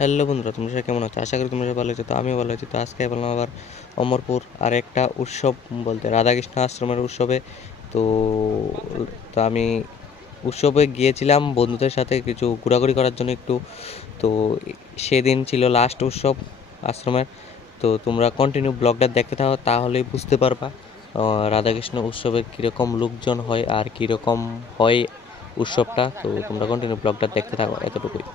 Hello বন্ধুরা, তোমরা সবাই কেমন আছো? আশা করি তোমরা সবাই ভালো আছো। তো আমিও ভালো আছি। তো আজকে বললাম আবার অমরপুর আর একটা উৎসব বলতে রাধাকৃষ্ণ আশ্রমের উৎসবে। তো তো আমি উৎসবে গিয়েছিলাম বন্ধুদের সাথে কিছু ঘোরাঘুরি করার জন্য একটু। তো সেদিন ছিল লাস্ট উৎসব আশ্রমের। তো তোমরা কন্টিনিউ ব্লগটা দেখতে থাকো, তাহলেই বুঝতে পারবা রাধাকৃষ্ণ উৎসবের কীরকম লোকজন হয় আর কীরকম হয় উৎসবটা। তো তোমরা কন্টিনিউ ব্লগটা দেখতে থাকো, এতটুকুই।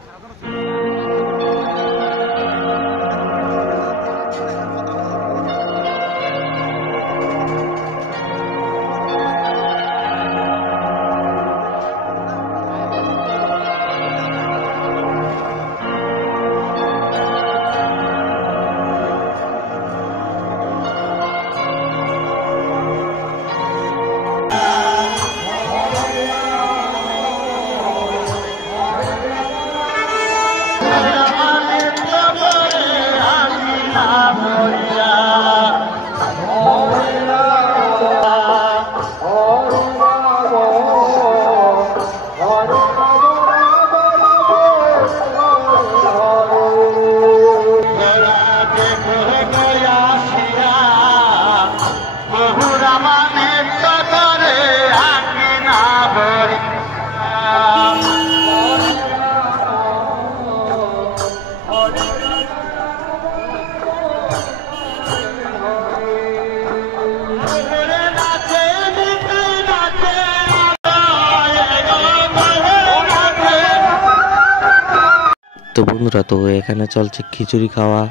তো বন্ধুরা, তো এখানে চলছে খিচুড়ি খাওয়া,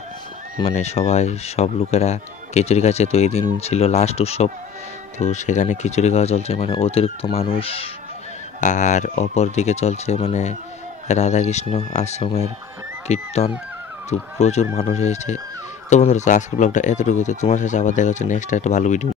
মানে সব লোকেরা খিচুড়ি খাচ্ছে। তো এই দিন ছিল লাস্ট উৎসব, তো সেখানে খিচুড়ি খাওয়া চলছে, মানে অতিরিক্ত মানুষ। আর অপর দিকে চলছে মানে রাধাকৃষ্ণ আশ্রমের কীর্তন। তো প্রচুর মানুষ হয়েছে। তো বন্ধুরা, তো আজকের ব্লগটা এতটুকু। তোমার সাথে আবার দেখা হচ্ছে নেক্সট একটা ভালো ভিডিও।